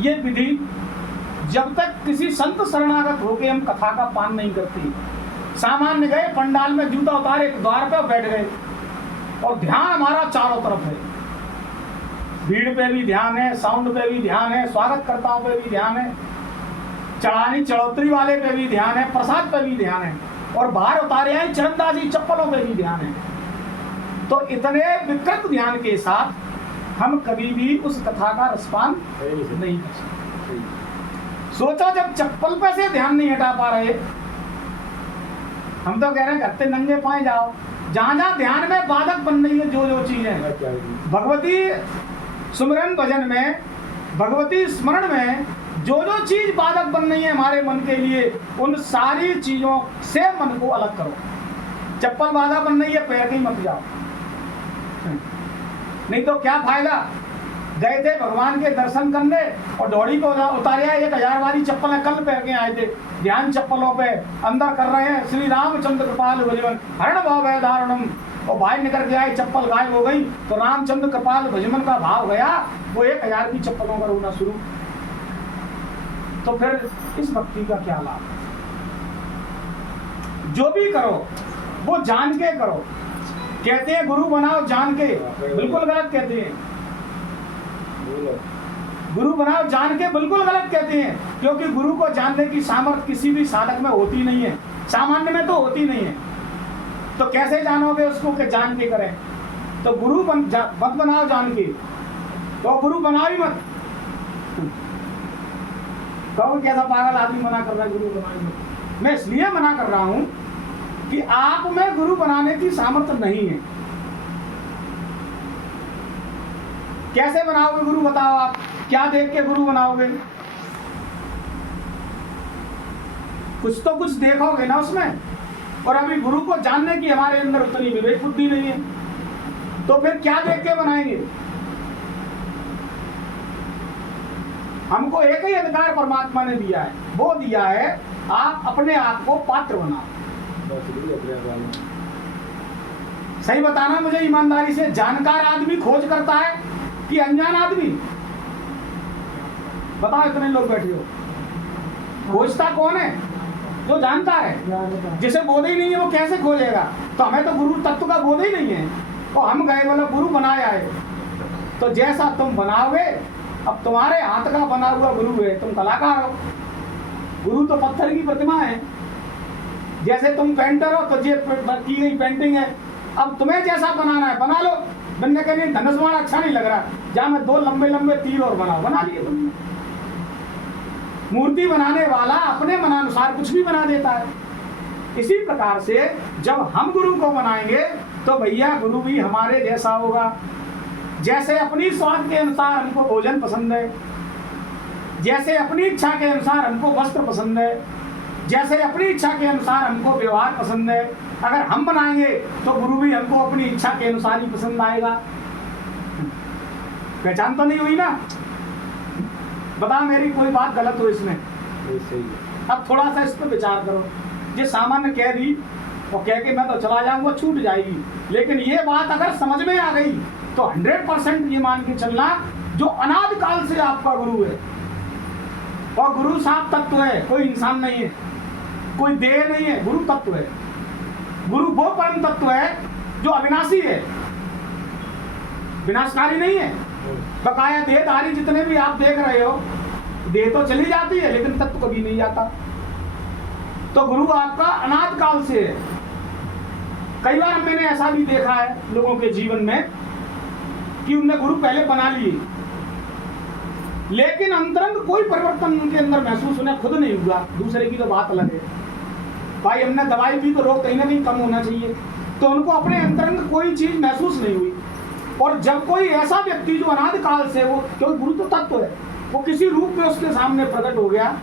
ये विधि जब तक किसी संत शरणागत होके हम कथा का पान नहीं करते। सामान्य गए पंडाल में, जूता उतारे, द्वार पे बैठ गए और ध्यान हमारा चारों तरफ है, भीड़ पे भी ध्यान है, साउंड पे भी ध्यान है, स्वागतकर्ताओं पे भी ध्यान है, चढ़ानी चढ़ोतरी वाले पे भी ध्यान है, प्रसाद पे भी ध्यान है, और बाहर उतारे आए चरणदासी चप्पलों पे भी ध्यान है। तो इतने विकृत ध्यान के साथ हम कभी भी उस कथा का रसपान नहीं कर सकते। सोचो जब चप्पल पे से ध्यान नहीं हटा पा रहे, हम तो कह रहे हैं घरते नंगे पाए जाओ, जहां जहां ध्यान में बाधक बन रही है जो चीजें भगवती सुमरन भजन में, भगवती स्मरण में जो चीज बाधक बन रही है हमारे मन के लिए, उन सारी चीजों से मन को अलग करो। चप्पल बाधा बन रही है, पैर के ही मत जाओ, नहीं तो क्या फायदा। गए थे भगवान के दर्शन करने और दौड़ी को उतारे 1000 वाली चप्पल कल पहन के आए थे, ध्यान चप्पलों पे अंदर कर रहे हैं श्री रामचंद्र कृपाल भजमन हरण भाव है धारणम, और बाहर निकल के आए चप्पल गायब हो गई, तो रामचंद्र कृपाल भजमन का भाव गया, वो 1000 की चप्पलों का रोना शुरू। तो फिर इस भक्ति का क्या लाभ। जो भी करो वो जान के करो। कहते हैं गुरु बनाओ जान के, बिल्कुल गलत कहते हैं। गुरु बनाओ जान के बिल्कुल गलत कहते हैं, क्योंकि गुरु को जानने की सामर्थ्य किसी भी साधक में होती नहीं है, सामान्य में तो होती नहीं है। तो कैसे जानोगे उसको कि जान के करें। तो गुरु मत बनाओ जान के, तो गुरु बनाओ ही मत। कहो कैसा पागल आदमी मना कर रहा है गुरु बनाओ मत। मैं इसलिए मना कर रहा हूं कि आप में गुरु बनाने की सामर्थ्य नहीं है। कैसे बनाओगे गुरु बताओ, आप क्या देख के गुरु बनाओगे। कुछ तो कुछ देखोगे ना उसमें, और अभी गुरु को जानने की हमारे अंदर उतनी विवेक बुद्धि नहीं है, तो फिर क्या देख के बनाएंगे। हमको एक ही अधिकार परमात्मा ने दिया है, वो दिया है आप अपने आप को पात्र बनाओ। सही बताना मुझे ईमानदारी से, जानकार आदमी खोज करता है कि अनजान आदमी। बताओ इतने लोग बैठे हो, खोजता कौन है? जो जानता है। जिसे बोध ही नहीं है वो कैसे खोजेगा। तो हमें तो गुरु तत्व का बोध ही नहीं है, तो हम गए बोले गुरु बनाया है, तो जैसा तुम बनाओगे, अब तुम्हारे हाथ का बना हुआ गुरु है, तुम कलाकार हो। गुरु तो पत्थर की प्रतिमा है। जैसे तुम पेंटर हो तो ये की गई पेंटिंग है, अब तुम्हें जैसा बनाना है बना लो। बनने के लिए धनुष बाण अच्छा नहीं लग रहा, जहाँ मैं 2 लंबे लंबे तीर और बनाओ, बना लिए तुमने। मूर्ति बनाने वाला अपने मनानुसार कुछ भी बना देता है। इसी प्रकार से जब हम गुरु को बनाएंगे तो भैया गुरु भी हमारे जैसा होगा। जैसे अपनी स्वाद के अनुसार हमको भोजन पसंद है, जैसे अपनी इच्छा के अनुसार हमको वस्त्र पसंद है, जैसे अपनी इच्छा के अनुसार हमको व्यवहार पसंद है, अगर हम बनाएंगे तो गुरु भी हमको अपनी इच्छा के अनुसार ही पसंद आएगा। पहचान तो नहीं हुई ना। बता मेरी कोई बात गलत हो इसमें। अब थोड़ा सा इस पर विचार करो। ये सामान्य कह दी और कह के मैं तो चला जाऊंगा, छूट जाएगी, लेकिन ये बात अगर समझ में आ गई तो 100% ये मान के चलना, जो अनादि काल से आपका गुरु है, और गुरु साफ तत्व है, कोई इंसान नहीं है, कोई देह नहीं है, गुरु तत्व है। गुरु वो परम तत्व है जो अविनाशी है, विनाशकारी नहीं है। बकाया देहधारी जितने भी आप देख रहे हो, देह तो चली जाती है लेकिन तत्व कभी नहीं जाता। तो गुरु आपका अनादि काल से है। कई बार मैंने ऐसा भी देखा है लोगों के जीवन में कि उनने गुरु पहले बना लिए, लेकिन अंतरंग कोई परिवर्तन उनके अंदर महसूस उन्हें खुद नहीं हुआ। दूसरे की तो बात अलग है, भाई हमने दवाई भी तो रोग कहीं ना कहीं कम होना चाहिए, तो उनको अपने अंतरंग कोई चीज महसूस नहीं हुई। और जब कोई ऐसा व्यक्ति जो अनादि काल से, वो क्योंकि गुरु तो तत्व है, वो किसी रूप में उसके सामने प्रकट हो गया,